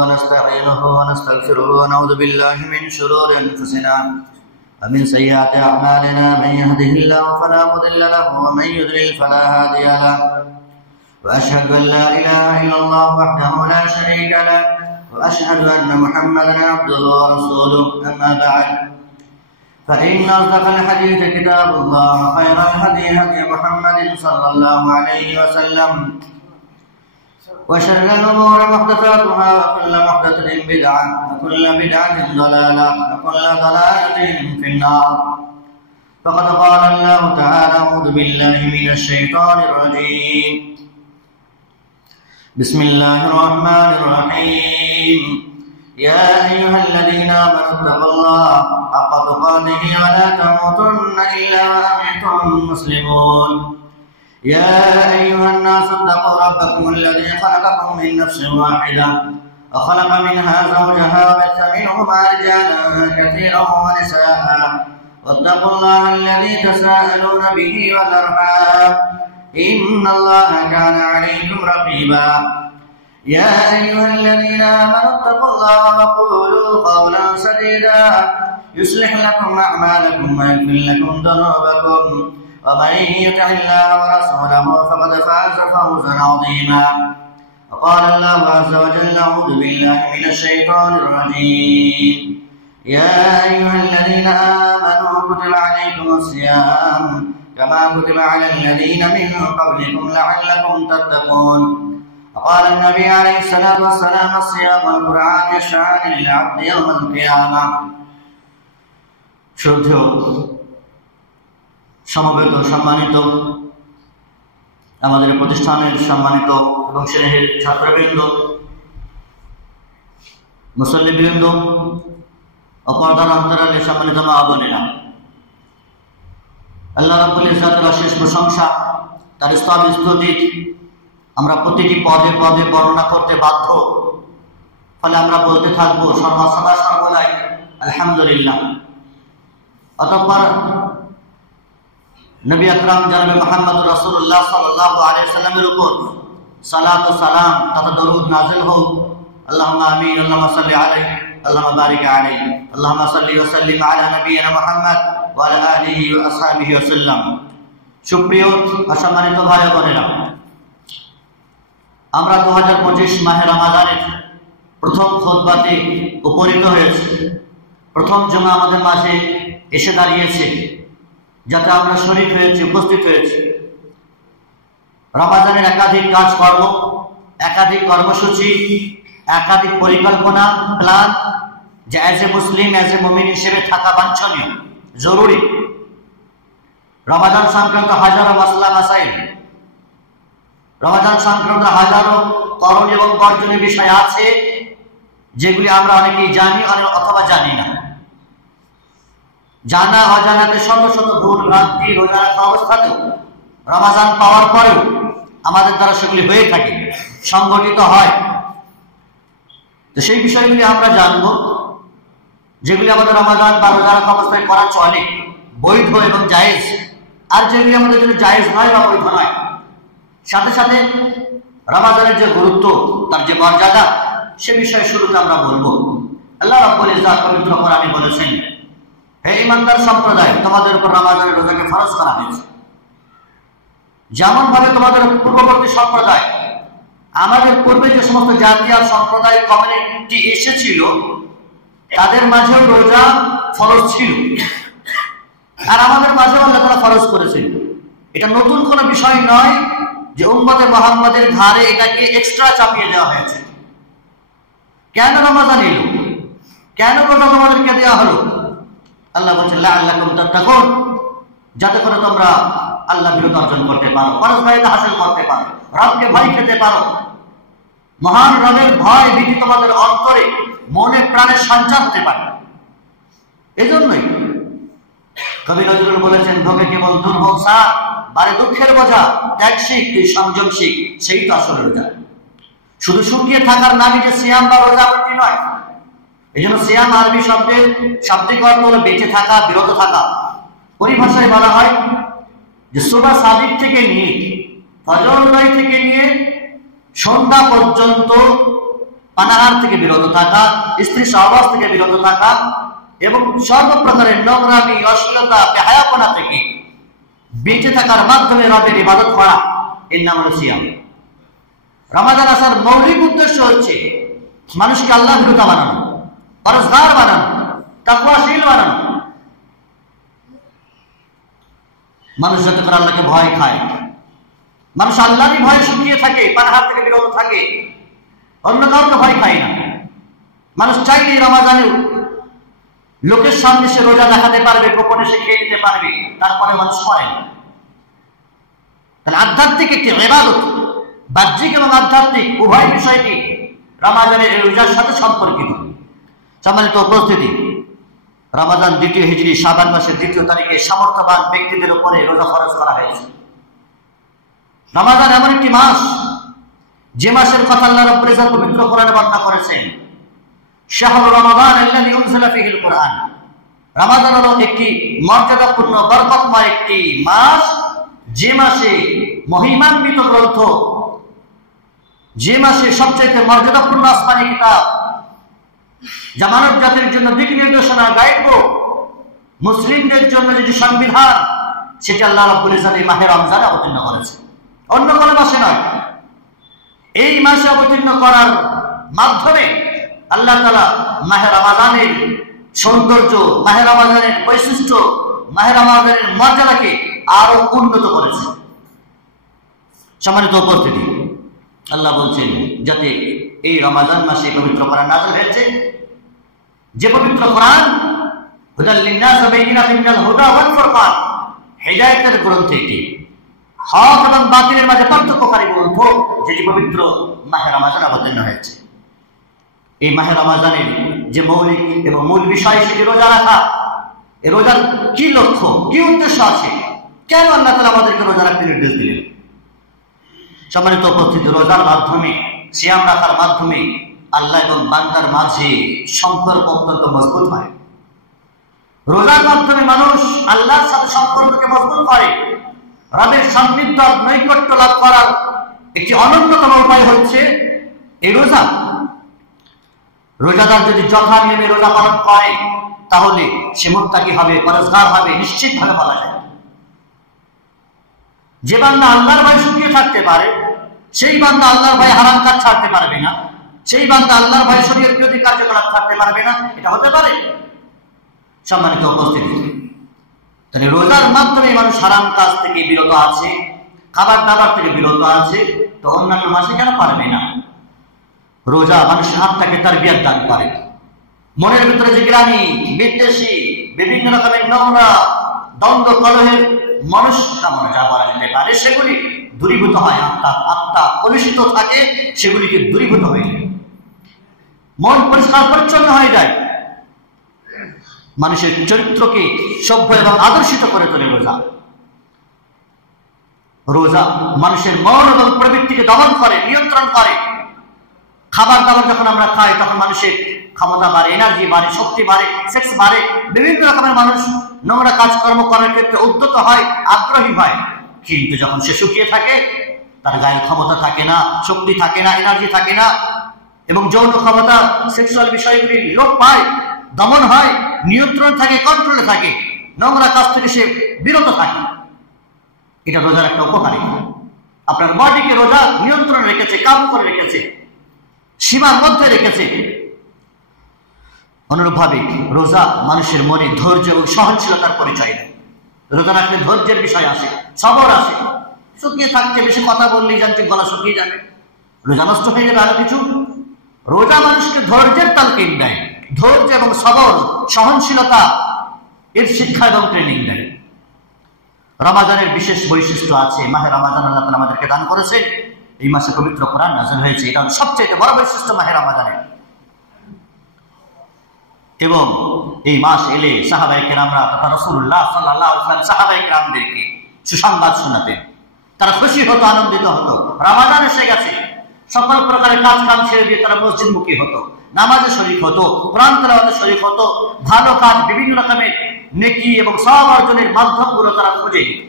ونستعينه ونستغفره ونعوذ بالله من شرور أنفسنا ومن سيئات أعمالنا من يهده الله فلا مضل له ومن يضلل فلا هادي له وأشهد أن لا إله إلا الله وحده لا شريك له وأشهد أن محمدا عبده ورسوله أما بعد فإن أصدق الحديث كتاب الله خير الهدي هدي محمد صلى الله عليه وسلم وشر الأمور محدثاتها وكل محدثة بدعة وكل بدعة ضلالة وكل ضلالة في النار فقد قال الله تعالى أعوذ بالله من الشيطان الرجيم بسم الله الرحمن الرحيم يا أيها الذين آمنوا اتقوا الله حق تقاته ولا تموتن إلا وأنتم مسلمون يا أيها الناس اتقوا ربكم الذي خلقكم من نفس واحدة وخلق منها زوجها وبث منهما رجالا كثيرا ونساء واتقوا الله الذي تساءلون به والأرحام إن الله كان عليكم رقيبا يا أيها الذين آمنوا اتقوا الله وقولوا قولا سديدا يصلح لكم أعمالكم ويغفر لكم ذنوبكم ومن يطع الله ورسوله فقد فاز فوزا عظيما وقال الله عز وجل أعوذ بالله من الشيطان الرجيم يا أيها الذين آمنوا كتب عليكم الصيام كما كتب على الذين من قبلكم لعلكم تتقون وقال النبي عليه الصلاة والسلام الصيام والقرآن يشفعان للعبد يوم القيامة শ্রদ্ধেয় সমবেত সম্মানিত আমাদের প্রতিষ্ঠানের সম্মানিত এবং স্নেহের ছাত্রবৃন্দ, মুসল্লিবৃন্দ ও পর্দার অন্তরালে সম্মানিত মা বোনেরা, আল্লাহ রাব্বুল ইজ্জতের অশেষ প্রশংসা, তার স্তব স্তুতি আমরা প্রতিটি পদে পদে বর্ণনা করতে বাধ্য। ফলে আমরা বলতে থাকবো সর্বসদা সর্বদাই আলহামদুলিল্লাহ। অতঃপর নবী আকরাম জনাবে মুহাম্মদ রাসূলুল্লাহ সাল্লাল্লাহু আলাইহি ওয়াসাল্লামের উপর সালাত ও সালাম তথা দরুদ নাযিল হোক। আল্লাহুম্মা আমিন। আল্লাহুম্মা সাল্লি আলাইহি আল্লাহুম্মা বারিক আলাইহি আল্লাহুম্মা সাল্লি ওয়া সাল্লিম আলা নবিয়িনা মুহাম্মদ ওয়া আলা আলিহি ওয়া আসহাবিহি ওয়াসাল্লাম। সুপ্রিয় সম্মানিত ভাই ও বোনেরা, আমরা 2025 মাহে রমাদানের প্রথম খুতবাতে উপনীত হয়েছি। প্রথম জুমা আমাদের মাঝে এসে দাঁড়িয়েছে, যাতে আমরা শরীক হয়েছি, উপস্থিত হয়েছি। রমাদানের একাধিক কাজকর্ম, একাধিক কর্মসূচি, একাধিক পরিকল্পনা, প্ল্যান, যা as a Muslim, as a মুমিন হিসেবে থাকা বাঞ্ছনীয়, জরুরি। রমাদান সংক্রান্ত হাজারো মাসলা মাসাইল, রমাদান সংক্রান্ত হাজারো করণীয় এবং বর্জনীয় বিষয় আছে, যেগুলি আমরা অনেকেই জানি অথবা জানি না। জানা অজানাতে শত শত ভুল ভ্রান্তি রোজা রাখা অবস্থাতেও, রমাদান পাওয়ার পরেও আমাদের দ্বারা সেগুলি হয়ে থাকে, সংগঠিত হয়। তো সেই বিষয়গুলি আমরা জানবো, যেগুলি আমাদের রমাদান বা রোজা রাখা অবস্থায় করা চলে, বৈধ এবং জায়েজ, আর যেগুলি আমাদের জন্য জায়েজ নয় বা বৈধ নয়। সাথে সাথে রমাদানের যে গুরুত্ব, তার যে মর্যাদা, সে বিষয়ে শুরুতে আমরা বলবো। আল্লাহ রাব্বুল ইজ্জত পবিত্র কোরআনে বলেছেন, হে ঈমানদার সম্প্রদায়, তোমাদের উপর রমাদানের রোজাকে ফরজ করা হয়েছে। যেমন ভাবে তোমাদের পূর্ববর্তী সম্প্রদায়, আমাদের পূর্বে যে সমস্ত জাতি আর সম্প্রদায় কমিউনিটি এসেছিল, তাদের মাঝেও রোজা ফরজ ছিল, আর আমাদের মাঝেও আল্লাহ তাআলা ফরজ করেছেন। এটা নতুন কোনো বিষয় নয় যে উম্মতে মুহাম্মাদের ঘাড়ে এটাকে এক্সট্রা চাপিয়ে দেওয়া হয়েছে। কেন রমাদান এলো, কেন রোজা তোমাদেরকে দেওয়া হলো? আল্লাহ বলছেন লাআল্লাকুম তাত্তাকুন, যাতে করে তোমরা আল্লাহ বিরত অর্জন করতে পারো, পরস্পরিতা হাসিল করতে পারো, রবকে ভয় খেতে পারো। মহান রবের ভয় ভীতি তোমাদের অন্তরে, মনে প্রাণে সঞ্চার হতে পারে। এজন্যই কবি নজরুল বলেছেন, ভোগে কেবল দুর্ভোগ সার, বারে দুঃখের বোঝা, ত্যাগ শিখ তুই সংযম শিখ, সেই তো আসলে রোজা। শুধু শুকিয়ে থাকার নামই যে সিয়াম বা রোজা এমনটি নয়। এই জন্য সিয়াম আরবি শব্দের শাব্দিক অর্থ হলো বেঁচে থাকা, বিরত থাকা। পরিভাষায় বলা হয় যে সুবহ সাদিক থেকে নিয়ে ফজর উদয় থেকে নিয়ে সন্ধ্যা পর্যন্ত পানাহার থেকে বিরত থাকা, স্ত্রী সহবাস থেকে বিরত থাকা এবং সর্বপ্রকারের নোংরামি, অশ্লীলতা, বেহায়াপনা থেকে বেঁচে থাকার মাধ্যমে রবের ইবাদত করা, এর নাম হলো সিয়াম। রমাদান আসার মৌলিক উদ্দেশ্য হচ্ছে মানুষকে আল্লাহ ভীরুতা বানানো, পরহেজগার বানানো, তাকওয়াশীল বানানো। মানুষ যাতে করে আল্লাহকে ভয় খায়, মানুষ আল্লাহরই ভয়ে শুকিয়ে থাকে, পানাহার থেকে বিরত থাকে, অন্য কাউকে ভয় খায় না। মানুষ চাইলেই রমাদানে লোকের সামনে সে রোজা দেখাতে পারবে, গোপনে সে খেয়ে নিতে পারবে, তারপরে মানুষ করে না। তাহলে আধ্যাত্মিক একটি ইবাদত, বাহ্যিক এবং আধ্যাত্মিক উভয় বিষয়টি রমাদানের এই রোজার সাথে সম্পর্কিত। সম্মানিত উপস্থিতি, রমাদান দ্বিতীয় হিজরি শাবান মাসের 2 তারিখে সামর্থ্যবান ব্যক্তিদের উপরে রোজা ফরজ করা হয়েছে। রমাদান এমন একটি মাস, যে মাসের কথা আল্লাহ রাব্বুল ইজ্জত পবিত্র কোরআনে বর্ণনা করেছেন, শাহরু রমাদান আল্লাযী উনজিলা ফীহিল কুরআন। রমাদান হলো একটি মর্যাদাপূর্ণ বরকতময় একটি মাস, যে মাসে মহিমান্বিত গ্রন্থ, যে মাসে সবচেয়ে মর্যাদাপূর্ণ আসমানী কিতাব, যা মানব জাতির জন্য দিক নির্দেশনা, গাইডবুক, মুসলিমদের জন্য যেটি সংবিধান, সেটি আল্লাহ রাব্বুল ইজ্জত এই মাহে রমজানে অবতীর্ণ করেছে, অন্য কোনো মাসে নয়। এই মাসে অবতীর্ণ করার মাধ্যমে আল্লাহ তাআলা মাহে রমাদানের সৌন্দর্য, মাহে রমাদানের বৈশিষ্ট্য, মাহে রমাদানের মর্যাদাকে আরো উন্নত করেছে। সম্মানিত উপস্থিতি, আল্লাহ বলছেন যাতে এই রমাদান মাসে পবিত্র কোরআন নাযিল হয়েছে, যে পবিত্র কোরআন হুদাল লিন্নাস ওয়া বাইয়িনাতিন মিনাল হুদা ওয়াল ফুরকান, হিদায়াতের গ্রন্থ, এটি হক এবং বাতিলের মাঝে পার্থক্যকারী গ্রন্থ, যেটি পবিত্র মাহে রমাদান অবতীর্ণ হয়েছে। এই মাহে রমাদানের যে মৌলিক এবং মূল বিষয়, সেটি রোজা রাখা। এই রোজার কি লক্ষ্য, কি উদ্দেশ্য আছে, কেন আল্লাহ তাআলা আমাদেরকে রোজা রাখতে নির্দেশ দিলেন? সম্মানিত উপস্থিতি, রোজার মাধ্যমে, সিয়াম রাখার মাধ্যমে আল্লাহ এবং বান্দার মাঝে সম্পর্ক অত্যন্ত মজবুত হয়। রোজার মাধ্যমে মানুষ আল্লাহর সাথে সম্পর্ককে মজবুত করে। রবের সান্নিধ্য, নৈকট্য লাভ করার একটি অন্যতম উপায় হচ্ছে এই রোজা। রোজাদার যদি যথা নিয়মে রোজা পালন করে, তাহলে সে মুত্তাকি হবে, পরহেজগার হবে, নিশ্চিতভাবে বলা যায়। যে বান্দা আল্লাহর ভয়ে শুকিয়ে থাকতে পারে, সেই বান্দা আল্লাহর ভয়ে হারাম কাজ ছাড়তে পারবে না, সেই বান্দা আল্লাহর ভয়ে শরীয়ত বিরোধী কার্যকলাপ ছাড়তে পারবে না, এটা হতে পারে? সম্মানিত উপস্থিতি, তাহলে রোজার মাধ্যমে মানুষ হারাম কাজ থেকে বিরত আছে, খাবার দাবার থেকে বিরত আছে, তো অন্যান্য মাসে কেন পারবে না? রোজা মানুষের আত্মাকে তারবিয়ত দান করে। মনের ভিতরে যে গ্লানি, বিদ্বেষী, বিভিন্ন রকমের নোংরা, দ্বন্দ্ব, কলহের মনস্কামনা যা বলা যেতে পারে, সেগুলি দূরীভূত হয়। আত্মা কলুষিত থাকে, সেগুলিকে দূরীভূত হয়ে যায়, মন পরিষ্কার পরিচ্ছন্ন হয়ে যায়। মানুষের চরিত্রকে সভ্য এবং আদর্শিত করে তোলে রোজা। রোজা মানুষের মন এবং প্রবৃত্তিকে দমন করে, নিয়ন্ত্রণ করে। খাবার দাবার যখন আমরা খাই, তখন মানুষের ক্ষমতা বাড়ে, এনার্জি বাড়ে, শক্তি বাড়ে, সেক্স বাড়ে, বিভিন্ন রকমের মানুষ নোংরা কাজকর্ম করার ক্ষেত্রে উদ্যত হয়, আগ্রহী হয়। কিন্তু যখন সে শুকিয়ে থাকে, তার গায়ে ক্ষমতা থাকে না, শক্তি থাকে না, এনার্জি থাকে না, এবং যৌন ক্ষমতা, সেক্সুয়াল বিষয়গুলি লোপ পায়, দমন হয়, নিয়ন্ত্রণ থাকে, কন্ট্রোলে থাকে, নোংরা কাজ থেকে সে বিরত থাকে। এটা রোজার একটা উপকারিতা। আপনার বডিকে রোজা নিয়ন্ত্রণে রেখেছে, কাবু করে রেখেছে, সীমার মধ্যে রেখেছে। অনুরূপভাবে রোজা মানুষের মনে ধৈর্য এবং সহনশীলতার পরিচয় দেয়। রোজা রাখলে ধৈর্যের বিষয় আসে, সবর আসে। শুকিয়ে থাকতে বেশি কথা বললেই জানতে গলা শুকিয়ে যাবে, রোজা নষ্ট হয়ে যাবে, আরো কিছু। রোজা মানুষকে ধৈর্যের তালকিন দেয়, ধৈর্য এবং সবর, সহনশীলতা এর শিক্ষা এবং ট্রেনিং দেয়। রমাদানের বিশেষ বৈশিষ্ট্য আছে। মাহে রমাদান আল্লাহ তাআলা আমাদেরকে দান করেছে, এই মাসে পবিত্র কোরআন নাযিল হয়েছে, এটা সবচেয়ে বড় বৈশিষ্ট্য মাহে রমাদানের। এবং এই মাস এলে সাহাবায়ে কেরামরা তথা রাসূলুল্লাহ সাল্লাল্লাহু আলাইহি ওয়াসাল্লাম সাহাবায়ে কেরামদেরকে সুসংবাদ শোনাতেন। তারা খুশি হতো, আনন্দিত হতো। রমাদান এসে গেছে, সকল প্রকারের কাজ কাম ছেড়ে দিয়ে তারা মসজিদমুখী হতো, নামাজে শরীক হতো, কোরআন তেলাওয়াতে শরীক হতো, ভালো কাজ, বিভিন্ন রকমের নেকি এবং সওয়াব অর্জনের মাধ্যমগুলো তারা খুঁজে নিত।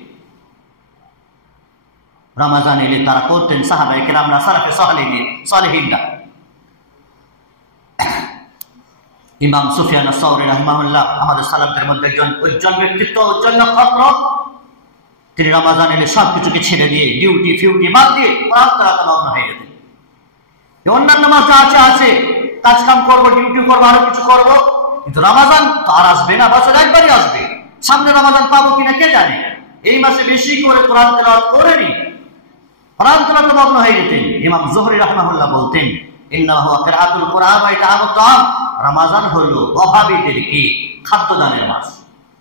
রমাজান এলে তারা করতেন সাহাবায়ে কেরামরা, সালাফে সালেহিনরা। ইমাম সুফিয়ান আস-সাওরী রাহিমাহুল্লাহ আমাদের সালাফদের মধ্যে একজন উজ্জ্বল ব্যক্তিত্ব, উজ্জ্বল নক্ষত্র। তিনি রমাজান এলে সবকিছুকে ছেড়ে দিয়ে, ডিউটি ফিউটি বাদ দিয়ে কোরআন তেলাওয়াতে মগ্ন হয়ে যেতেন। অন্যান্য মাস যা আছে কাজ কাম করবো, ডিউটি করবো, আরো কিছু করবো, কিন্তু রমাজান তো আর আসবে না, বছর একবারই আসবে। সামনে রমাজান পাবো কিনা কে জানে। এই মাসে বেশি করে কোরআন তেলাওয়াত করে নি, কোরআন তেলাওয়াতে মগ্ন হয়ে যেতেন। ইমাম যুহরি রাহিমাহুল্লাহ বলতেন, ইন্নাহু কিরাআতুল কুরআন ওয়া ইতআমুত তাআম, রমাজান হলো অভাবীদেরকে খাদ্যদানের মাস।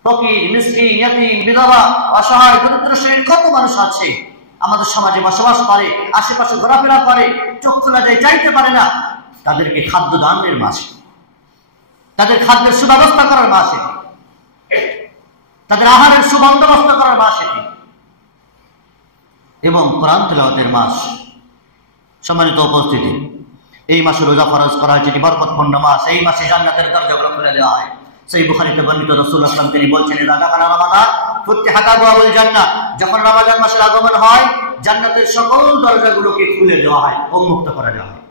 ফকির, মিসকিন, ইয়াতীম, বিধবা, অসহায়, দরিদ্র শ্রেণীর কত মানুষ আছে আমাদের সমাজে বসবাস করে, আশেপাশে ঘোরাফেরা করে, চোখ খোলা যায়, চাইতে পারে না। তাদেরকে খাদ্য দানের মাস, তাদের খাদ্যের সুব্যবস্থা করার মাস এটি, তাদের আহারের সুবন্দোবস্ত করার মাস এটি, এবং কোরআন তেলাওয়াতের মাস। সম্মানিত উপস্থিতি, এই মাসে রোজা ফরজ করা হয়েছে, এটি বরকতপূর্ণ মাস। এই মাসে জান্নাতের দরজাগুলো খুলে দেওয়া হয়। সেই বুখারীতে বর্ণিত রাসূলুল্লাহ সাল্লাল্লাহু আলাইহি ওয়াসাল্লাম তিনি বলছেন, ইযা দাখালা রমাদান ফুতিহাত আবওয়াবুল জান্নাহ, যখন রমাদান মাসের আগমন হয় জান্নাতের সকল দরজাগুলোকে খুলে দেওয়া হয়, উন্মুক্ত করে দেওয়া হয়,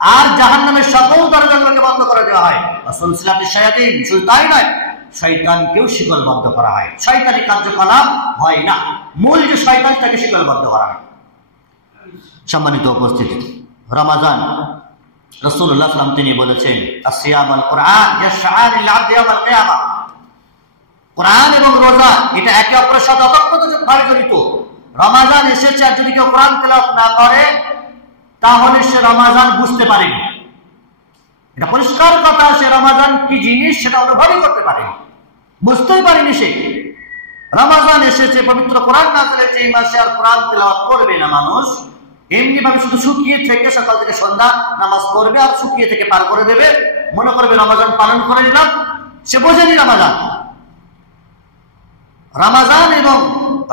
আর জাহান্নামের সকল দরজাগুলোকে বন্ধ করে দেওয়া হয়। সুলসিলাতুশ শায়াতিন, শুধু তাই নয়, শয়তানকেও শিকলবদ্ধ করা হয়, শয়তানি কার্যকলাপ হয় না, মূল যে শয়তান তাকে শিকলবদ্ধ করা হয়। সম্মানিত উপস্থিতি, রমাজান রাসূলুল্লাহ সাল্লাল্লাহু আলাইহি ওয়াসাল্লাম তিনি বলেছেন, আসিয়াম আল কুরআন ইয়াশআন লিল আবদি ইয়াওমাল কিয়ামা, কোরআন এবং রোজা এটা একে অপরের সাথে ওতপ্রোতভাবে জড়িত। রমাজান এসেছে আর যদি কেউ কোরআন তেলাওয়াত না করে তাহলে সে রমাজান বুঝতে পারেনি, এটা পরিষ্কার কথা। সে রমাজান কি জিনিস সেটা অনুভবই করতে পারেনি, বুঝতেই পারেনি সে। রমাজান এসেছে, পবিত্র কোরআন নাযিল হয়েছে এই মাসে, আর কোরআন তেলাওয়াত করবে না মানুষ, এমনি ভাবে শুধু শুকিয়ে থেকে সকাল থেকে সন্ধ্যা নামাজ পড়বে আর শুকিয়ে থেকে পার করে দেবে, মনে করবে রমাজান পালন করে নিলাম। সে বোঝেনি রমাজান। রমাজান এবং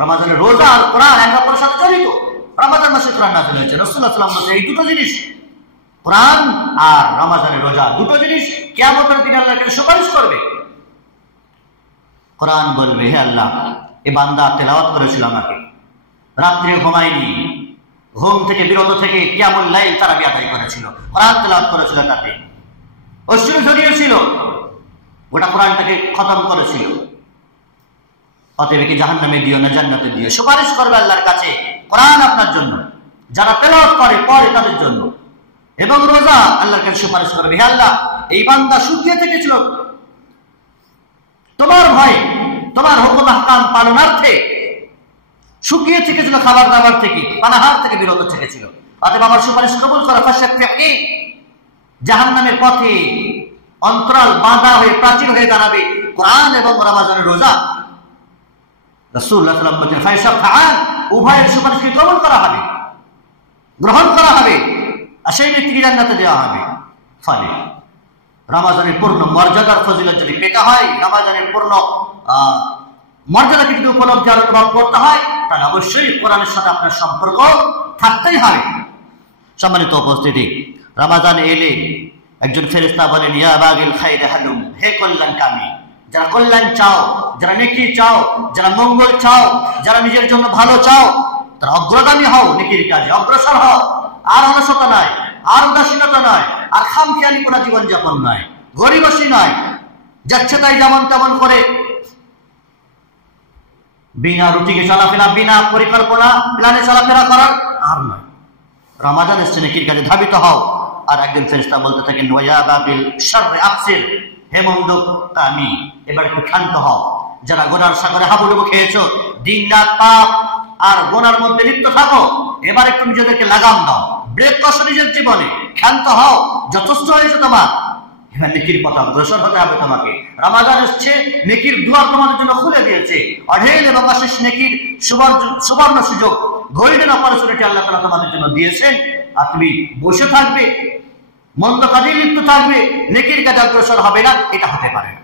রমাজানের রোজা আর কোরআন একে অপরের সাথে জড়িত। রমাজান মাসে কোরআন নাযিল হয়েছে, রাসূলুল্লাহ সাল্লাল্লাহু আলাইহি ওয়াসাল্লাম এই দুটো জিনিস, কোরআন আর রমাজানের রোজা, দুটো জিনিস কিয়ামতের দিনে আল্লাহর কাছে সুপারিশ করবে। কোরআন বলবে, হে আল্লাহ, এই বান্দা তেলাওয়াত করেছিল আমাকে, রাত্রে ঘুমায়নি, ঘুম থেকে বিরত থেকে কিয়ামুল লাইল তারাবি আদায় করেছিল, কোরআন তেলাওয়াত করেছিল, তাতে অশ্রু ঝরিয়েছিল, গোটা কোরআনটাকে খতম করেছিল। অতএব কি জাহান্নামে দিও না, জান্নাতে দিও। সুপারিশ করবে আল্লাহর কাছে কোরআন আপনার জন্য, যারা তেলাওয়াত করে পড়ে তাদের জন্য। এবং রোজা আল্লাহর কাছে সুপারিশ করবে, হে আল্লাহ, এই বান্দা শুকিয়ে থেকেছিল তোমার ভয়ে, তোমার হুকুম আহকাম পালনার্থে, শুকিয়ে থেকেছিল খাবার দাবার থেকে, পানাহার থেকে বিরত থেকেছিল। অতএব আমার সুপারিশ কবুল করো। ফাশাফি'নি, জাহান্নামের পথে অন্তরাল বাঁধা হয়ে প্রাচীর হয়ে দাঁড়াবে কোরআন এবং রমাজানের রোজা। রাসূলুল্লাহ সাল্লাল্লাহু আলাইহি ওয়াসাল্লাম বলেন, ফাশাফা'আন, উভয়ের সুপারিশকে কবুল করা হবে, গ্রহণ করা হবে, আর সেই ব্যক্তিকে জান্নাতে দেওয়া হবে। ফলে রমাজানের পূর্ণ মর্যাদার ফজিলত যদি পেতে হয়, রমাজানের পূর্ণ মর্যাদাকে যদি উপলব্ধি আর অনুভব করতে হয়, তাহলে অবশ্যই কোরআনের সাথে আপনার সম্পর্ক থাকতেই হবে। সম্মানিত উপস্থিতি, রমাজান এলে একজন ফেরেশতা বলেন, ইয়া বাগিল খাইর হালুম, হে কল্যাণকামী, যারা কল্যাণ চাও, যারা নেকি চাও, যারা মঙ্গল চাও, যারা নিজের জন্য ভালো চাও, তারা অগ্রগামী হও, নেকির কাজে অগ্রসর হও। আর অলসতা নয়, আর উদাসীনতা নয়, আর খামখেয়ালি কোনো জীবনযাপন নয়, গরিবসী নয়, যাচ্ছে তাই যেমন তেমন করে বিনা রুটিকে চলাফেরা, বিনা পরিকল্পনা প্ল্যানে চলাফেরা করার আর নয়। রমাজান এসছে, নেকির কাজে ধাবিত হও। আর একজন ফেরেশতা বলতে থাকেন, ওয়া বাবিল শাররি আফসির, হে মন্দকামী, এবার একটু ক্ষান্ত হও। যারা গুনার সাগরে হাবুডুবু খেয়েছো, দিন রাত পাপ আর গুনার মধ্যে লিপ্ত থাকো, এবার একটু নিজেদেরকে লাগাম দাও, ব্রেক কষো নিজের জীবনে, ক্ষান্ত হও, যথেষ্ট হয়েছে তোমার। এবার নেকির পথে অগ্রসর হতে হবে তোমাকে। রমাজান এসছে, নেকির দুয়ার তোমাদের জন্য খুলে দিয়েছে, অঢেল এবং অশেষ নেকির সুবর্ণ সুযোগ, গোল্ডেন অপরচুনিটি আল্লাহ তাআলা তোমাদের জন্য দিয়েছেন। আর তুমি বসে থাকবে, মন্দ কাজে লিপ্ত থাকবে, নেকির কাজে অগ্রসর হবে না, এটা হতে পারে না।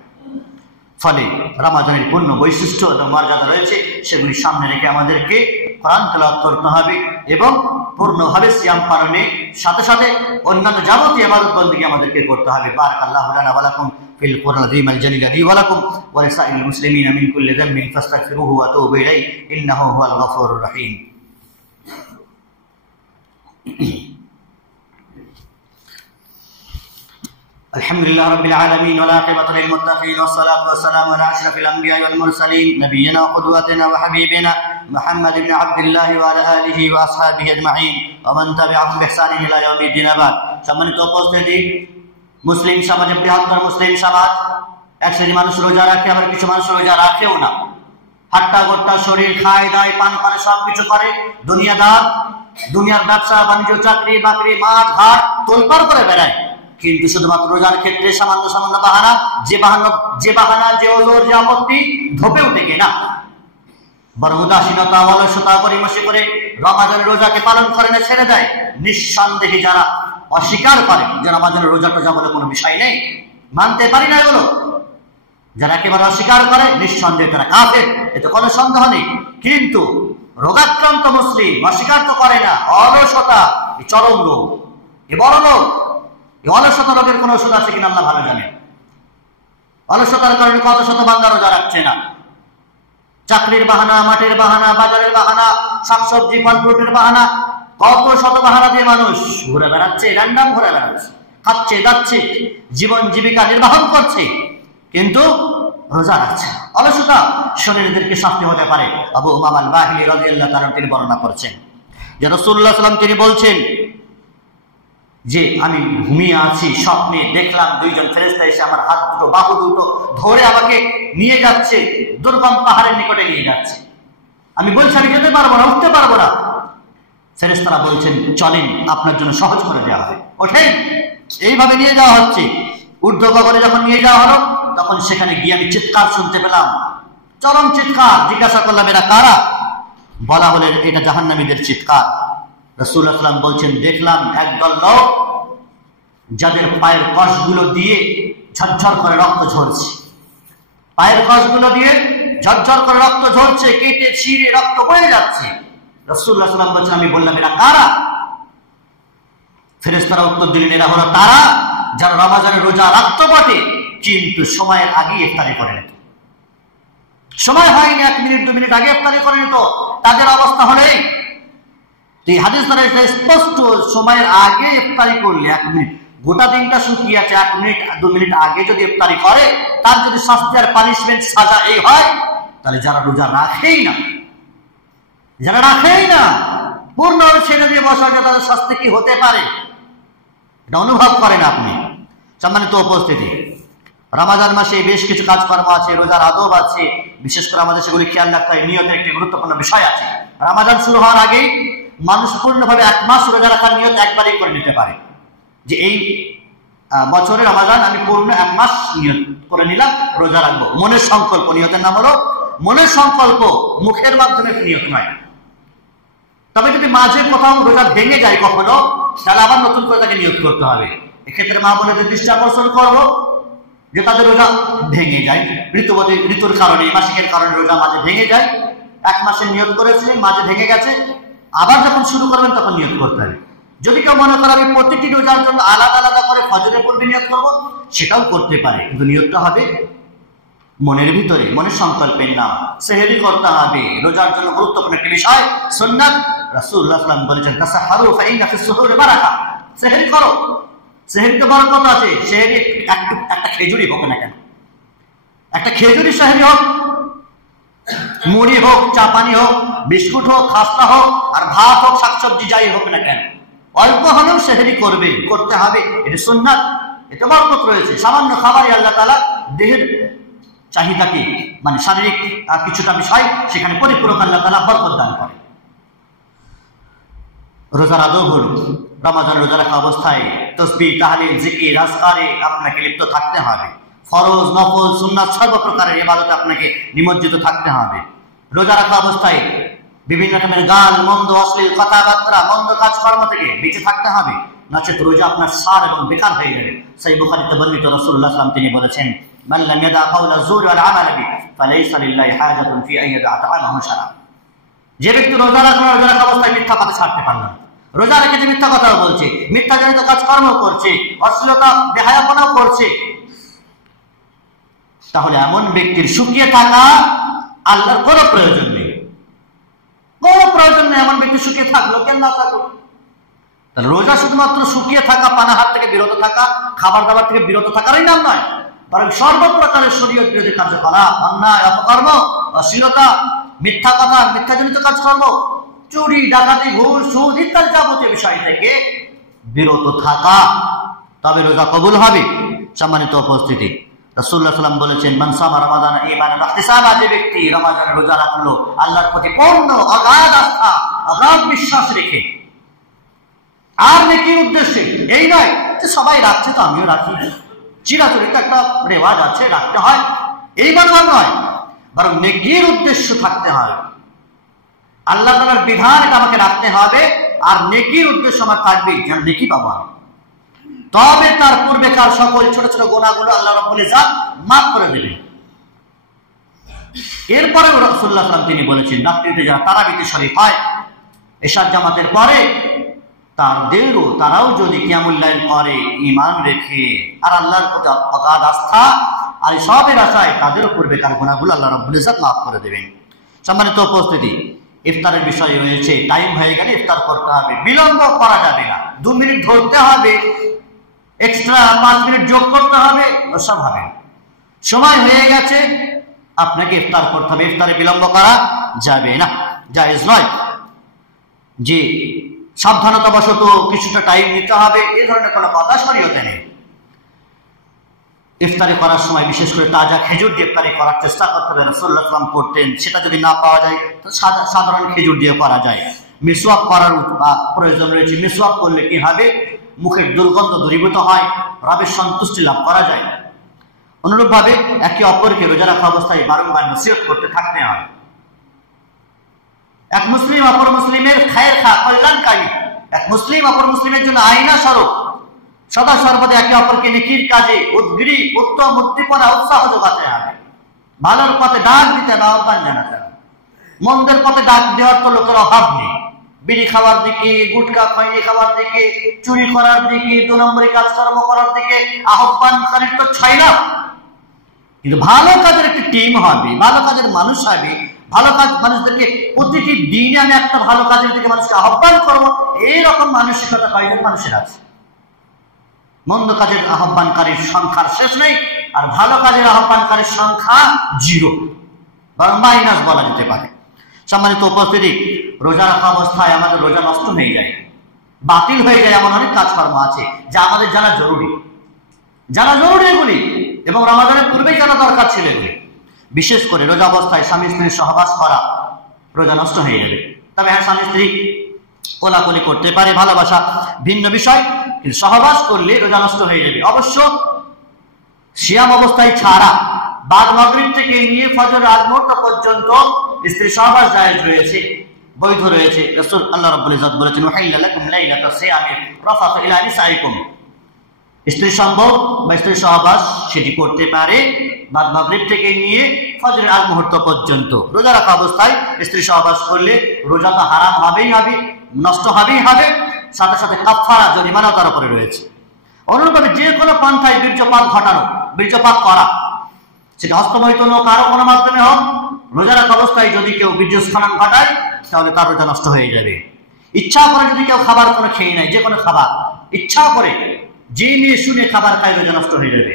ফলে রমাজানের পূর্ণ বৈশিষ্ট্য এবং মর্যাদা রয়েছে, সেগুলি সামনে রেখে আমাদেরকে কোরআন তেলাওয়াত করতে হবে এবং পূর্ণভাবে সিয়াম পালনের সাথে সাথে অন্যান্য যাবতীয় ইবাদত বন্দেগী আমাদেরকে করতে হবে। বারাকাল্লাহু লানা ওয়া লাকুম ফিল কুরআনিল আযীম আল জালিল লি ওয়া লাকুম ওয়া লিসাইরিল মুসলিমিনা মিন কুল্লি যামবিন ফাস্তাগফিরুহু ওয়া তুবু ইলাইহি ইন্নাহু হুয়াল গফুরুর রহিম। الحمد لله رب العالمين والعاقبة للمتقين والصلاة والسلام على أشرف الأنبياء والمرسلين نبينا وقدوتنا وحبيبنا محمد بن عبد الله وعلى آله وأصحابه أجمعين ومن تبعهم بإحسان إلى يوم الدين بعد সম্মানিত উপস্থিতি মুসলিম সমাজে বৃহত্তর মুসলিম সমাজ এক শ্রেণী মানুষ রোজা রাখে আবার কিছু মানুষ রোজা রাখেও না হাট্টা গোট্টা শরীর খায় দায় পান করে সবকিছু করে দুনিয়ার ব্যবসা বাণিজ্য চাকরি বাকরি মাঠ ঘাট তোলপাড় করে বেড়ায় কিন্তু শুধুমাত্র রোজার ক্ষেত্রে সামান্য সামান্য বাহানা যে ওজোর যে আপত্তি ধোপেও টেকে না বরং উদাসীনতা অলসতা গরিমসি করে রমাদানের রোজাকে পালন করে না ছেড়ে দেয় নিঃসন্দেহে যারা অস্বীকার করে যে রমাদানের রোজা টোজা বলে কোনো বিষয় নেই মানতে পারি না এগুলো যারা একেবারে অস্বীকার করে নিঃসন্দেহে তারা কাফের এতে কোনো সন্দেহ নেই কিন্তু রোগাক্রান্ত মুসলিম অস্বীকার তো করে না অলসতা এই চরম রোগ এ বড় রোগ এই অলসতা রোগের কোনো ওষুধ আছে কিনা আল্লাহ ভালো জানেন অলসতার কারণে কত শত বান্দা রোজা রাখছে না চাকরির বাহানা মাঠের বাহানা বাজারের বাহানা শাকসবজি ফল ফ্রুটের বাহানা কত শত বাহানা দিয়ে মানুষ ঘুরে বেড়াচ্ছে র্যান্ডাম ঘুরে বেড়াচ্ছে খাচ্ছে যাচ্ছে জীবন জীবিকা নির্বাহন করছে কিন্তু রোজা রাখছে অলসতা শরীরদেরকে শাস্তি হতে পারে আবু উমামা আল-বাহিলি রাদিয়াল্লাহু তাআলা তিনি বর্ণনা করেছেন যে রাসূলুল্লাহ সাল্লাল্লাহু আলাইহি ওয়াসাল্লাম তিনি বলছেন যে আমি ঘুমিয়ে আছি স্বপ্নে দেখলাম দুইজন ফেরেশতা এসে আমার হাত দুটো বাহু দুটো ধরে আমাকে নিয়ে যাচ্ছে দুর্গম পাহাড়ের নিকটে নিয়ে যাচ্ছে আমি বলছি আমি যেতে পারবো না উঠতে পারবো না ফেরেশতারা বলছেন চলেন আপনার জন্য সহজ করে দেওয়া হবে ওঠেন এইভাবে নিয়ে যাওয়া হচ্ছে ঊর্ধ্ব গগনে যখন নিয়ে যাওয়া হলো তখন সেখানে গিয়ে আমি চিৎকার শুনতে পেলাম চরম চিৎকার জিজ্ঞাসা করলাম এরা কারা বলা হলো এটা জাহান্নামীদের চিৎকার রাসূলুল্লাহ সাল্লাল্লাহু আলাইহি ওয়াসাল্লাম বলছেন দেখলাম একদল লোক যাদের পায়ের কষগুলো দিয়ে ঝরঝর করে রক্ত ঝরছে পায়ের কষগুলো দিয়ে ঝরঝর করে রক্ত ঝরছে কেটে ছিঁড়ে রক্ত বয়ে যাচ্ছে রাসূলুল্লাহ সাল্লাল্লাহু আলাইহি ওয়াসাল্লাম বলছেন আমি বললাম এরা কারা ফেরেশতারা উত্তর দিলেন এরা হলো তারা যারা রমজানের রোজা রাখতো বটে কিন্তু সময়ের আগে ইফতারি করে নিত সময় হয়নি 1 মিনিট 2 মিনিট আগে ইফতারি করে নিত তাদের অবস্থা হলে এই হাদিস দ্বারা স্পষ্ট সময়ের আগে ইফতারি করলে 1 মিনিট গোটা দিনটা শুকিয়ে আছে 1 মিনিট 2 মিনিট আগে যদি ইফতারি করে তার যদি শাস্তি আর পানিশমেন্ট সাজা এই হয় তাহলে যারা রোজা রাখেই না পূর্ণ ছেড়ে দিয়ে বসা যায় তাদের শাস্তি কি হতে পারে এটা অনুভব করেন আপনি সম্মানিত উপস্থিতি রমাদান মাসে বেশ কিছু কাজকর্ম আছে রোজার আদব আছে বিশেষ করে আমাদের সেগুলি খেয়াল রাখতে হয় নিয়তের একটি গুরুত্বপূর্ণ বিষয় আছে রমাদান শুরু হওয়ার আগেই মানুষ পূর্ণভাবে 1 মাস রোজা রাখার নিয়ত একবারই করে নিতে পারে যে এই বছরে রমাদান আমি পূর্ণ 1 মাস নিয়ত করে নিলাম রোজা রাখবো মনের সংকল্প নিয়তের নাম হলো মনের সংকল্প মুখের মাধ্যমে নিয়ত নয় তবে যদি মাঝে কোথাও রোজা ভেঙে যায় কখনো তাহলে আবার নতুন করে তাকে নিয়ত করতে হবে এক্ষেত্রে মা বোনেদের দৃষ্টি আকর্ষণ করবো যে তাদের রোজা ভেঙে যায় ঋতুর কারণে মাসিকের কারণে রোজা মাঝে ভেঙে যায় 1 মাসের নিয়ত করেছিলেন মাঝে ভেঙে গেছে আবার যখন শুরু করবেন তখন নিয়ত করতে হবে যদি কেউ মনে করে আমি প্রতিটি রোজার জন্য আলাদা আলাদা করে ফজরের পূর্বে নিয়ত করবো সেটাও করতে পারে কিন্তু নিয়তটা হবে মনের ভিতরে মনের সংকল্পের নাম সেহরি করতে হবে রোজার জন্য গুরুত্বপূর্ণ একটি বিষয় সুন্নাত রাসূলুল্লাহ সাল্লাল্লাহু আলাইহি ওয়াসাল্লাম বলেছেন তাসাহহারু ফাইন্না ফিস সুহুরি বারাকা সেহরি করো সেহরিতে বরকত আছে সেহরি একটা খেজুরি হোক না কেন একটা খেজুরি সেহরি হোক মুড়ি হোক চা পানি হোক বিস্কুট হোক খাস্তা হোক আর ভাত হোক শাকসবজি যাই হোক না কেন অল্প হলেও সেহরি করতে হবে এটা সুন্নাত এতে বরকত রয়েছে সামান্য খাবারই আল্লাহ তাআলা দেহের চাহিদাকে মানে শারীরিক কিছুটা বিষয় সেখানে পরিপূরক আল্লাহ তাআলা বরকত দান করে রোজার আদব হল রমাদান রোজা রাখা অবস্থায় তাসবিহ তাহলিল জিকির আজকারে আপনাকে লিপ্ত থাকতে হবে ফরজ নফল সুন্নাত সর্বপ্রকারের ইবাদতে আপনাকে নিমজ্জিত থাকতে হবে রোজা রাখা অবস্থায় বিভিন্ন রকমের গাল মন্দ অশ্লীল কথাবার্তা মন্দ কাজকর্ম থেকে বেঁচে থাকতে হবে নচেত রোজা আপনার সার এবং বেকার হয়ে যাবে সহিহ বুখারীতে বর্ণিত রাসূলুল্লাহ সাল্লাল্লাহু আলাইহি ওয়াসাল্লাম তিনি বলেছেন মান লাম ইয়াদা কাওলা যুর ওয়াল আমাল বিহি ফালাইসা লিল্লাহি হাজাতুন ফি আন ইয়াদা তাআমাহু শারাব যে ব্যক্তি রোজা রাখা অবস্থায় মিথ্যা কথা ছাড়তে পারল না রোজা রেখে যে মিথ্যা কথা বলছে মিথ্যা জনিত কাজকর্ম করছে অশ্লীলতা বেহায়াপনাও করছে তাহলে এমন ব্যক্তির শুকিয়ে থাকা আল্লাহর কোনো প্রয়োজন নেই এমন ব্যক্তি শুকিয়ে থাকলো কেন না থাকলো। রোজা শুধুমাত্র শুকিয়ে থাকা, পানাহার থেকে বিরত থাকা, খাবার দাবার থেকে বিরত থাকারই নাম নয়, বরং সর্বপ্রকারের শরীয়ত বিরোধী কার্যকলাপ, অন্যায়, অপকর্ম, অশ্লীলতা, মিথ্যা কথা, মিথ্যাজনিত কাজকর্ম, চুরি, ডাকাতি, ঘুষ, সুদ ইত্যাদি যাবতীয় বিষয় থেকে বিরত থাকা, তবে রোজা কবুল হবে। সম্মানিত উপস্থিতি, রাসূলুল্লাহ সাল্লাল্লাহু আলাইহি ওয়াসাল্লাম বলেছেন, মান সামা রমাদান ঈমানান ওয়া ইহতিসাবান, যে ব্যক্তি রমাদানের রোজা রাখলো আল্লাহর প্রতি পূর্ণ অগাধ আস্থা, অগাধ বিশ্বাস রেখে, আর নেকির উদ্দেশ্যে, এই নয় যে সবাই রাখছে তো আমিও রাখি, চিরাচরিত একটা রেওয়াজ আছে রাখতে হয়, এই মনোভাব নয়, বরং নেকির উদ্দেশ্য থাকতে হয়। আল্লাহ তাআলার বিধান এটা আমাকে রাখতে হবে, আর নেকির উদ্দেশ্য আমার থাকবে যেন নেকি পাবো আমি, তবে তার পূর্বেকার সকল ছোট ছোট গুনাহগুলো আল্লাহ রাব্বুল ইজ্জত মাফ করে দেবেন। এরপরে রাসূলুল্লাহ সাল্লাল্লাহু আলাইহি ওয়াসাল্লাম তিনি বলেছেন, রাত্রিতে যারা তারাবিতে শরীক হয় এশার জামাতের পরে, তারাও যদি কিয়ামুল লাইল করে ঈমান রেখে আর আল্লাহর প্রতি অগাধ আস্থা আর সবের আশায়, তাদের পূর্বেকার গুনাহগুলো আল্লাহ রাব্বুল ইজ্জত মাফ করে দেবেন। সম্মানিত উপস্থিতি, ইফতারের বিষয় রয়েছে, টাইম হয়ে গেলে ইফতার করতে হবে, বিলম্ব করা যাবে না, 2 মিনিট ধরতে হবে, এক্সট্রা 5 মিনিট যোগ করতে হবে, ওসব হবে না। সময় হয়ে গেছে, আপনাকে ইফতার করতে হবে, ইফতারে বিলম্ব করা যাবে না, জায়েজ নয়। যে সাবধানতাবশত কিছুটা টাইম নিতে হবে, এই ধরনের কোনো কথা শরীয়তে নেই। ইফতারি করার সময় বিশেষ করে তাজা খেজুর দিয়ে ইফতারি করার চেষ্টা করতে হবে, রাসূলুল্লাহ সাল্লাল্লাহু আলাইহি ওয়াসাল্লাম করতেন। সেটা যদি না পাওয়া যায় তো সাধারণ খেজুর দিয়ে করা যায়। মিসওয়াক করার প্রয়োজন রয়েছে, মিসওয়াক করলে কি হবে, মুখের দুর্গন্ধ দূরীভূত হয়, রবের সন্তুষ্টি লাভ করা যায়। অনুরূপভাবে একে অপরকে রোজা রাখা অবস্থায় বারংবার নসিহত করতে থাকতে হয়। এক মুসলিম অপর মুসলিমের খায়ের খা, কল্যাণকারী, এক মুসলিম অপর মুসলিমের জন্য আয়না স্বরূপ, সদা সর্বদা একে অপরকে নেকির কাজে উদ্গ্রীব, উত্তম, উদ্দীপনা, উৎসাহ যোগাতে হবে। ভালোর পথে ডাক দিতে হবে, আহ্বান জানাতে হবে। মন্দের পথে ডাক দেওয়ার তো লোকের অভাব নেই, বিড়ি খাওয়ার দিকে, গুটকা খৈনি খাওয়ার দিকে, চুরি করার দিকে, 2 নম্বরী কাজকর্ম করার দিকে আহ্বানকারীর তো ছয় না। কিন্তু ভালো কাজের একটি টিম হবে, ভালো কাজের মানুষ হবে, ভালো কাজ মানুষদেরকে প্রতিটি দিনে আমি একটা ভালো কাজের দিকে মানুষকে আহ্বান করবো, এইরকম মানসিকতা কয়েকজন মানুষের আছে। মন্দ কাজের আহ্বানকারীর সংখ্যার শেষ নেই, আর ভালো কাজের আহ্বানকারীর সংখ্যা 0 বরং মাইনাস বলা যেতে পারে। সম্মানিত উপস্থিতি, রোজা রাখা অবস্থায় আমাদের রোজা নষ্ট হয়ে যায়, বাতিল হয়ে যায়, এমন অনেক কাজকর্ম আছে যা আমাদের জানা জরুরি, এগুলি, এবং রমাদানের পূর্বেই জানা দরকার ছিল এগুলি। বিশেষ করে রোজা অবস্থায় স্বামী স্ত্রীর সহবাস করা রোজা নষ্ট হয়ে যাবে। তবে হ্যাঁ, স্বামী স্ত্রী কোলাকুলি করতে পারে, ভালোবাসা ভিন্ন বিষয়, কিন্তু সহবাস করলে রোজা নষ্ট হয়ে যাবে। অবশ্য সিয়াম অবস্থায় ছাড়া বাদ মাগরিব থেকে নিয়ে ফজর আগ মুহূর্ত পর্যন্ত স্ত্রী সহবাস জায়েজ রয়েছে, বৈধ রয়েছে। রাসূল আল্লাহ রাব্বুল ইজ্জত বলেছেন, ওয়াহিল্লা লাকুম লাইলাতাস সিয়ামি রাফাতু ইলা নিসাইকুম, স্ত্রী সম্ভোগ বা স্ত্রী সহবাস সেটি করতে পারে বাদ মাগরিব থেকে নিয়ে ফজরের আগ মুহূর্ত পর্যন্ত। রোজা রাখা অবস্থায় স্ত্রী সহবাস করলে রোজা তো হারাম হবেই হবে, নষ্ট হবেই হবে, সাথে সাথে কাফারা, জরিমানা তার উপরে রয়েছে। অনুরূপভাবে যে কোনো পন্থায় বীর্যপাত ঘটানো, বীর্যপাত করা, সেটা হস্তমৈথুন হোক, আরো কোনো মাধ্যমে হোক, রোজা রাখা অবস্থায় যদি কেউ বীর্যস্খলন ঘটায় তাহলে তার রোজা নষ্ট হয়ে যাবে। ইচ্ছা করে যদি কেউ খাবার কোনো খেয়ে নেয়, যে কোনো খাবার ইচ্ছা করে জেনে শুনে খাবার খায়, রোজা নষ্ট হয়ে যাবে।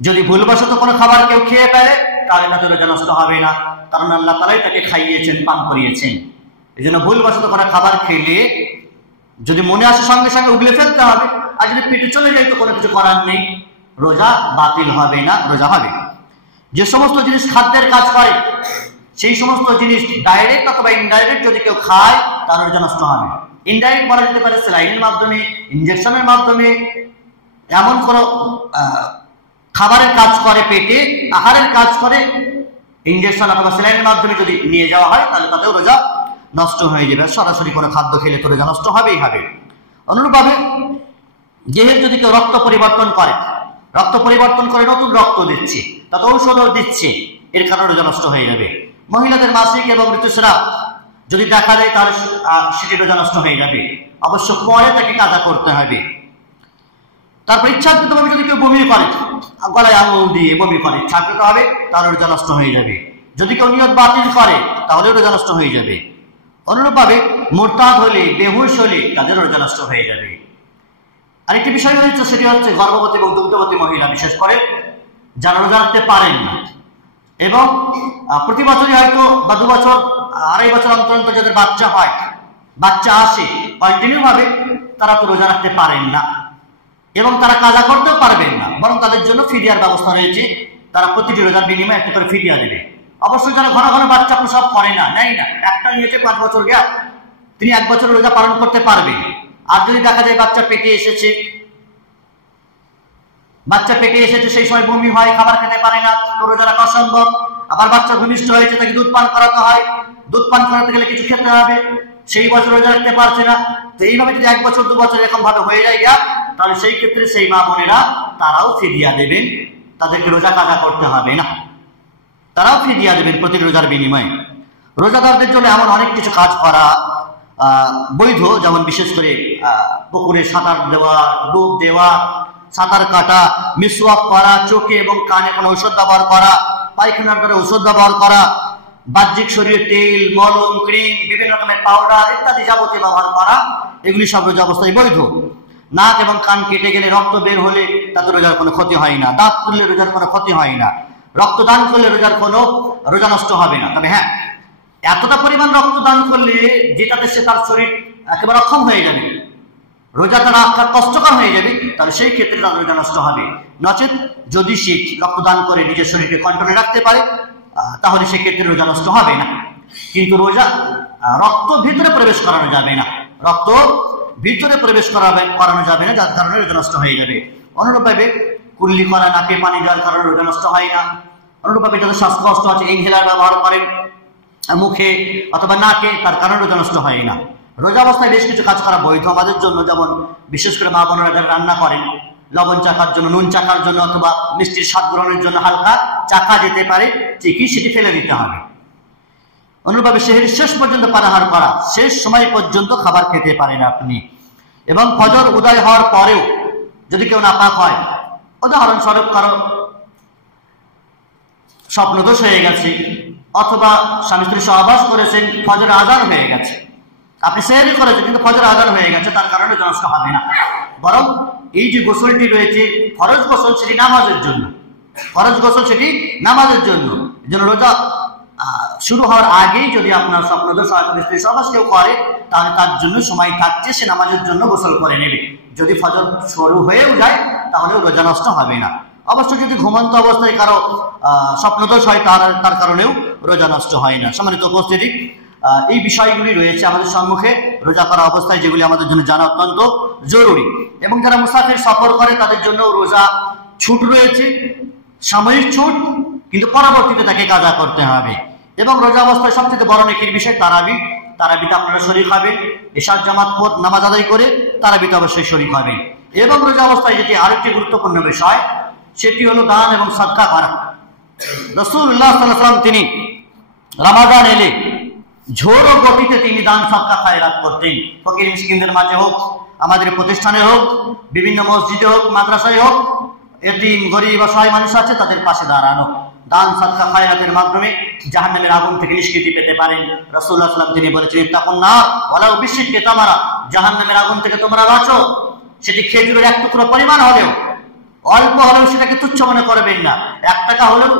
যদি ভুলবশত কোনো খাবার কেউ খেয়ে ফেলে তাহলে তাদের রোজা নষ্ট হবে না, কারণ আল্লাহ তাআলাই তাকে খাইয়েছেন, পান করিয়েছেন। এই জন্য ভুলবশত কোনো খাবার খেলে যদি মনে আসে সঙ্গে সঙ্গে উগলে ফেলতে হবে, আর যদি পেটে চলে যায় তো কোনো কিছু করার নেই, রোজা বাতিল হবে না, রোজা হবে। যে সমস্ত জিনিস খাদ্যের কাজ করে সেই সমস্ত জিনিস ডাইরেক্ট অথবা ইনডাইরেক্ট যদি কেউ খায় তার রোজা নষ্ট হবে। ইনডাইরেক্ট বলা যেতে পারে স্যালাইনের মাধ্যমে, ইনজেকশনের মাধ্যমে, এমন কোনো খাবারের কাজ করে, পেটে আহারের কাজ করে, ইনজেকশন অথবা স্যালাইনের মাধ্যমে যদি নিয়ে যাওয়া হয় তাহলে তাতেও রোজা নষ্ট হয়ে যাবে। সরাসরি কোনো খাদ্য খেলে তো রোজা নষ্ট হবেই হবে। অনুরূপভাবে দেহের যদি কেউ রক্ত পরিবর্তন করে নতুন রক্ত দিচ্ছে, তাতে ঔষধও দিচ্ছে, এর কারণে রোজা নষ্ট হয়ে যাবে। মহিলাদের মাসিক এবং ঋতুস্রাব যদি দেখা যায় তাহলে সেটি রোজা নষ্ট হয়ে যাবে, অবশ্য পরে তাকে কাজা করতে হবে। তারপর ইচ্ছাকৃতভাবে যদি কেউ বমি করে, গলায় আঙুল দিয়ে বমি করে, ইচ্ছাকৃত হবে তাহলে রোজা নষ্ট হয়ে যাবে। যদি কেউ নিয়ত বাতিল করে তাহলে রোজা নষ্ট হয়ে যাবে। অনুরূপভাবে মোরতাদ হলে, বেহুশ হলে তাদের রোজা নষ্ট হয়ে যাবে। আরেকটি বিষয় রয়েছে, সেটি হচ্ছে গর্ভবতী এবং দুগ্ধবতী মহিলা, বিশেষ করে যারা রোজা রাখতে পারেন না এবং প্রতি বছরই হয়তো বা 2 বছর, 2.5 বছর অন্তর অন্তর যাদের বাচ্চা হয়, বাচ্চা আসে কন্টিনিউ ভাবে, তারা তো রোজা রাখতে পারেন না এবং তারা কাজা করতেও পারবেন না, বরং তাদের জন্য ফিদিয়ার ব্যবস্থা রয়েছে। তারা প্রতিটি রোজার বিনিময়ে একটা করে ফিদিয়া দেবে। অবশ্যই যারা ঘন ঘন বাচ্চা প্রসব করে না, নেয় না, একটা নিয়েছে 5 বছর গ্যাপ, তিনি 1 বছর রোজা পালন করতে পারবেন। আর যদি দেখা যায় বাচ্চা পেটে এসেছে, সেই সময় বমি হয়, খাবার খেতে পারে না, তো রোজা রাখা অসম্ভব। আবার বাচ্চা ভূমিষ্ঠ হয়েছে, তাকে দুধ পান করাতে হয়, দুধ পান করাতে গেলে কিছু খেতে হবে, সেই বছর রোজা রাখতে পারছে না। তো এইভাবে যদি 1 বছর 2 বছর এরকম ভাবে হয়ে যায় গ্যাপ, তাহলে সেই ক্ষেত্রে সেই মা বোনেরা তারাও ফিদিয়া দেবেন, তাদেরকে রোজা কাজা করতে হবে না, তারাও ফিদিয়া দেবেন প্রতি রোজার বিনিময়ে। রোজাদারদের জন্য এমন অনেক কিছু কাজ করা বৈধ, যেমন বিশেষ করে পুকুরে সাঁতার দেওয়া, ডুব দেওয়া, সাঁতার কাটা, মিসওয়াক করা, চোখে এবং কানে কোনো ঔষধ ব্যবহার করা, পায়খানার দ্বারা ঔষধ ব্যবহার করা, বাহ্যিক শরীরে তেল, মলম, ক্রিম, বিভিন্ন রকমের পাউডার ইত্যাদি যাবতীয় ব্যবহার করা, এগুলি সব রোজা অবস্থায় বৈধ। নাক এবং কান কেটে গেলে, রক্ত বের হলে তাতে রোজার কোনো ক্ষতি হয় না, দাঁত তুললে রোজার কোনো ক্ষতি হয় না, রক্তদান করলে রোজার কোনো রোজা নষ্ট হবে না। তবে হ্যাঁ, এতটা পরিমাণ রক্তদান করলে যেটাতে সে তার শরীর একেবারে অক্ষম হয়ে যাবে, রোজাটা রাখা কষ্টকর হয়ে যাবে, তাহলে সেই ক্ষেত্রে তার রোজা নষ্ট হবে। নচেত যদি সে রক্তদান করে নিজের শরীরকে কন্ট্রোলে রাখতে পারে, তাহলে সেক্ষেত্রে রোজা নষ্ট হবে না। কিন্তু রক্ত ভিতরে প্রবেশ করানো যাবে না, রক্ত ভিতরে প্রবেশ করানো যাবে না, যার কারণে রোজা নষ্ট হয়ে যাবে। অনুরূপভাবে কুল্লি করা, নাকে পানি দেওয়ার কারণে রোজা নষ্ট হয় না। অনুরূপভাবে যাদের শ্বাসকষ্ট আছে, ইনহেলার ব্যবহার করেন মুখে অথবা নাকে, তার কারণে রোজা নষ্ট হয় না। রোজা অবস্থায় বেশ কিছু কাজ করা বৈধ আমাদের জন্য, যেমন বিশেষ করে মা বোনেরা যারা রান্না করেন, লবণ চাখার জন্য, নুন চাখার জন্য অথবা মিষ্টির স্বাদ গ্রহণের জন্য হালকা চাখা যেতে পারে, ঠিকই সেটি ফেলে দিতে হবে। অনুরূপভাবে সেহরির শেষ পর্যন্ত পানাহার করা, শেষ সময় পর্যন্ত খাবার খেতে পারেন আপনি। এবং ফজর উদয় হওয়ার পরেও যদি কেউ নাপাক হয়, উদাহরণস্বরূপ কারো স্বপ্নদোষ হয়ে গেছে অথবা স্বামী স্ত্রী সহবাস করেছেন, ফজর আযান হয়ে গেছে, আপনি সেহরি করেছেন কিন্তু ফজর আযান হয়ে গেছে, তার কারণে নষ্ট হবে না, বরং এই যে গোসলটি রয়েছে ফরজ গোসল, সেটি নামাজের জন্য, ফরজ গোসল সেটি নামাজের জন্য। যেন রোজা শুরু হওয়ার আগেই যদি আপনার স্বপ্নদোষ হয়, স্ত্রী সহবাস কেউ করে, তাহলে তার জন্য সময় থাকছে, সে নামাজের জন্য গোসল করে নেবে। যদি ফজর শুরু হয়েও যায় তাহলেও রোজা নষ্ট হবে না। অবশ্য যদি ঘুমন্ত অবস্থায় কারো স্বপ্নদোষ হয়, তার কারণেও রোজা নষ্ট হয় না। সম্মানিত উপস্থিতি, এই বিষয়গুলি রয়েছে আমাদের সম্মুখে রোজা করা অবস্থায়, যেগুলি আমাদের জন্য জানা অত্যন্ত জরুরি। এবং যারা মুসাফির সফর করে তাদের জন্য রোজা ছুট রয়েছে, সাময়িক ছুট, কিন্তু পরবর্তীতে তাকে কাজা করতে হবে। এবং রোজা অবস্থায় সবচেয়ে বড় নেকির বিষয় তারাবিতে আপনারা শরীক হবেন, এশার জামাত নামাজ আদায় করে তারাবিতে অবশ্যই শরীক হবেন। এবং রোজা অবস্থায় যেটি আরেকটি গুরুত্বপূর্ণ বিষয়, সেটি হলো দান এবং সাদকা করা। রাসূলুল্লাহ সাল্লাল্লাহু আলাইহি ওয়াসাল্লাম তিনি রমাদান এলে ঝোড়ো গতিতে তিনি দান সাদকা খায়রাত করতেন। ফকির মিসকিনদের মাঝে হোক, আমাদের প্রতিষ্ঠানে হোক, বিভিন্ন মসজিদে হোক, মাদ্রাসায় হোক, এতিম গরিব অসহায় মানুষ আছে, তাদের পাশে দাঁড়ানো, দান সাদকা খায়রাতের মাধ্যমে জাহান্নামের আগুন থেকে নিষ্কৃতি পেতে পারেন। রাসূলুল্লাহ সাল্লাল্লাহু আলাইহি ওয়াসাল্লাম তিনি বলেছেন, ইত্তাকুন নার ওয়ালাউ বিশিক্কি তামারা, জাহান্নামের আগুন থেকে তোমরা বাঁচো, সেটি খেজুরের এক টুকরো পরিমাণ হলেও, অল্প হলেও সেটাকে তুচ্ছ মনে করবেন না। 1 টাকা হলেও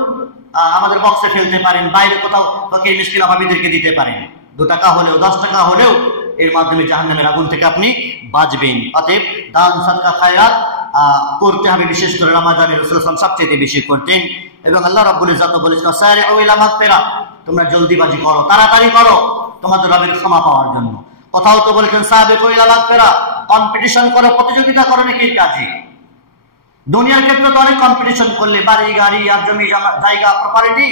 আমাদের বক্সে ফেলতে পারেন, বাইরে কোথাও ফকির মিসকিন অভাবীদেরকে দিতে পারেন। 2 টাকা হলেও, 10 টাকা হলেও এর মাধ্যমে জাহান্নামের আগুন থেকে আপনি বাঁচবেন। অতএব দান সাদকা খায়রাত করতে হবে, বিশেষ করে রমাদানে রাসূলুল্লাহ সাল্লাল্লাহু আলাইহি ওয়াসাল্লাম সবচেয়ে বেশি করতেন। এবং আল্লাহ রাব্বুল ইজ্জত বলেছেন, সারিউ ইলা মাগফিরাহ, তোমরা জলদিবাজি করো, তাড়াতাড়ি করো তোমাদের রবের ক্ষমা পাওয়ার জন্য। কোথাও তো বলেছেন সাবিকু ইলা মাগফিরাহ, কম্পিটিশন করো, প্রতিযোগিতা করো নেকির কাজে। দুনিয়ার ক্ষেত্রে তো অনেক কম্পিটিশন করলে, বাড়ি গাড়ি আর জমি জায়গা প্রপার্টি,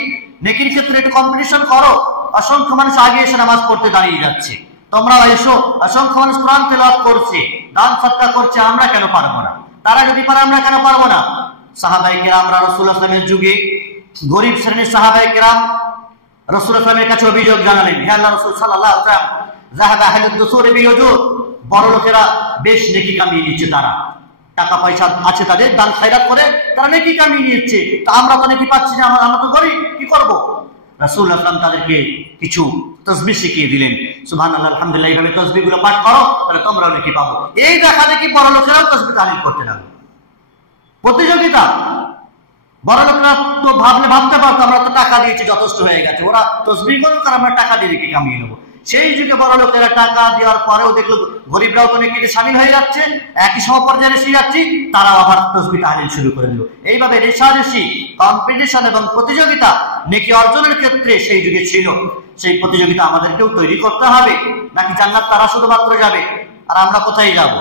নেকির ক্ষেত্রে একটু কম্পিটিশন করো। অসংখ্য মানুষ আগে এসে নামাজ পড়তে দাঁড়িয়ে যাচ্ছে, তোমরাও এসো। অসংখ্য মানুষ কোরআন তেলাওয়াত করছে, দান সদকা করছে, আমরা কেন পারবো না? তারা যদি পারে আমরা কেন পারবো না? সাহাবায়ে কেরাম রাসূলুল্লাহ সাল্লাল্লাহু আলাইহি ওয়াসাল্লামের যুগে গরিব শ্রেণীর সাহাবায়ে কেরাম রাসূলুল্লাহ সাল্লাল্লাহু আলাইহি ওয়াসাল্লামের কাছে অভিযোগ জানালেন, হে আল্লাহর রাসূল সাল্লাল্লাহু আলাইহি ওয়াসাল্লাম, যাহাবা আহলুদ দুসুর বিউজুর, বড় লোকেরা বেশ নেকি কামিয়ে নিচ্ছে, তারা টাকা পয়সা আছে তাদের, দান খায়রাত করে তারা নেকি কামিয়ে নিচ্ছে, তা আমরা তো নেকি পাচ্ছি না, আমরা তো গরিব, কি করব? রাসূল আসলাম তাদেরকে কিছু তাসবিহ শিখিয়ে দিলেন। সুবহানাল্লাহ, আলহামদুলিল্লাহ, এইভাবে তাসবিহগুলো পাঠ করো, তাহলে তোমরাও নেকি পাবো। এই দেখা দেখি বড় লোকেরাও তাসবিহ তাহলিল করতে লাগলো। প্রতিযোগিতা। বড় লোকরা তো ভাবতে পারতো আমরা তো টাকা দিয়েছি, যথেষ্ট হয়ে গেছে, ওরা তাসবিহ করুক আর আমরা টাকা দিয়ে কি কামিয়ে নেবো। সেই যুগে বড় লোকেরা টাকা দেওয়ার পরেও দেখলো গরিবরাও তো নেকিতে সামিল হয়ে যাচ্ছে, একই সমপর্যায়ে এসে যাচ্ছি, তারাও আবার তাসবিহ তাহলিল শুরু করে দিল। এইভাবে রেষারেষি, কম্পিটিশন এবং প্রতিযোগিতা নেকি অর্জনের ক্ষেত্রে সেই যুগে ছিল। সেই প্রতিযোগিতা আমাদেরকেও তৈরি করতে হবে। নাকি জান্নাত তারা শুধুমাত্র যাবে আর আমরা কোথায় যাব?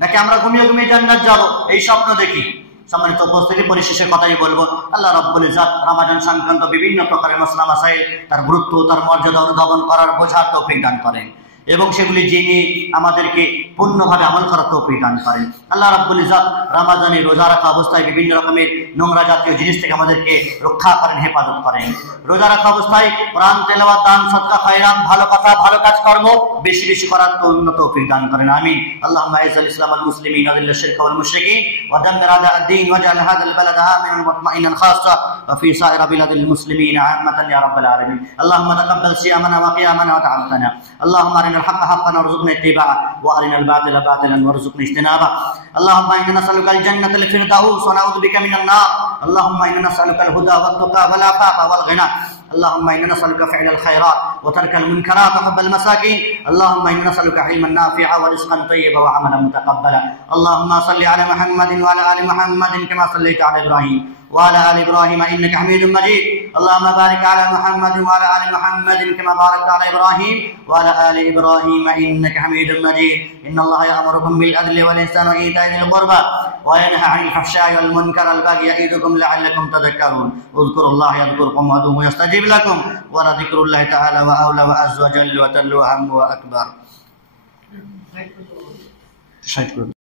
নাকি আমরা ঘুমিয়ে ঘুমিয়ে জান্নাত যাব এই স্বপ্ন দেখি? সম্মানিত উপস্থিতি, পরিশেষে কথাই বলবো, আল্লাহ রাব্বুল ইজ্জত রমাদান সংক্রান্ত বিভিন্ন প্রকারের মাসলা মাসাইল, তার গুরুত্ব, তার মর্যাদা অনুধাবন করার বোঝার তৌফিক দান করেন এবং সেগুলি জেনে আমাদেরকে পূর্ণভাবে আমল করার তৌফিক দান করেন। আল্লাহ রাব্বুল ইজ্জত রমাদানে রোজা রাখা অবস্থায় বিভিন্ন রকমের নোংরা জাতীয় জিনিস থেকে আমাদেরকে রক্ষা করেন, হেফাজত করেন। রোজা রাখা অবস্থায় কোরআন তেলাওয়াত, দান, সাদকা, খায়রাত, ভালো কথা, ভালো কাজকর্ম বেশি বেশি করার তৌফিক দান করেন। আমিন। আল্লাহুম্মা আইজ্জিল ইসলাম ওয়াল মুসলিমিন ওয়া আযিল্লিশ শিরকা ওয়াল মুশরিকিন ওয়া দাম্মির আ'দা'আদ-দ্বীন ওয়াজ'আল হাযাল বালাদা আমিনান মুতমাইনান খাসসাহ ওয়া ফী সাইরি বিলাদিল মুসলিমিন 'আম্মাতান ইয়া রাব্বাল আলামিন। আল্লাহুম্মা তাকাব্বাল সিয়ামানা ওয়া কিয়ামানা ওয়া তা'আল্লানা। আল্লাহুম্মা আরিনাল হাক্কা হাক্কান ওয়ারযুকনা ইত্তিবা'আহ ওয়া আরিনাল বাতিলা বাতিলান ওয়ারযুকনা ইজতিনাবাহ। আল্লাহুম্মা ইন্না নাস'আলুকাল জান্নাতাল ফিরদাউস ওয়া নাউযু বিকা মিনান নার। আল্লাহুম্মা ইন্না নাস'আলুকাল হুদা ওয়াত তুকা ওয়াল আফাফা ওয়াল গিনা। اللهم إنا نسألك فعل الخيرات وترك المنكرات وحب المساكين. اللهم إنا نسألك علما نافعا ورزقا طيبا وعملا متقبلا. اللهم صل على محمد وعلى آل محمد كما صليت على إبراهيم وعلى آل إبراهيم إنك حميد مجيد. اللهم بارك على محمد وعلى آل محمد كما باركت على إبراهيم وعلى آل إبراهيم إنك حميد مجيد. إن الله يأمركم بالعدل والإحسان وإيتاء ذي القربى وينهى عن الفحشاء والمنكر والبغي يعظكم لعلكم تذكرون. اذكروا الله يذكركم وادعوه يستجيب لكم ولذكر الله تعالى وأولى وعز وجل وجل وأهم وأكبر.